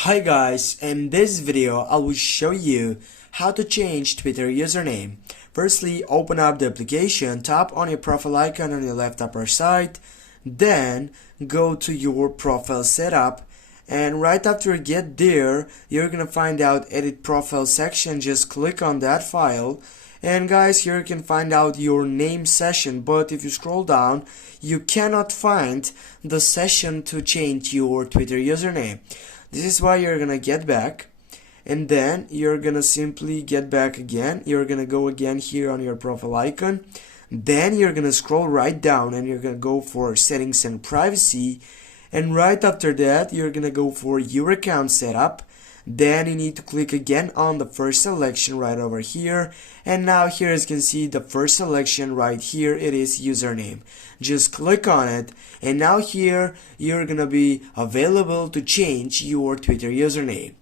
Hi guys, in this video I will show you how to change Twitter username. Firstly, open up the application, tap on your profile icon on your left upper side, then go to your profile setup, and right after you get there, you're gonna find out edit profile section. Just click on that file, and guys, here you can find out your name session, but if you scroll down you cannot find the session to change your Twitter username. This is why you're gonna get back, and then you're gonna simply get back again. You're gonna go again here on your profile icon, then you're gonna scroll right down and you're gonna go for settings and privacy, and right after that you're gonna go for your account setup. Then you need to click again on the first selection right over here, and now here as you can see the first selection right here, it is username. Just click on it, and now here you're gonna be available to change your Twitter username.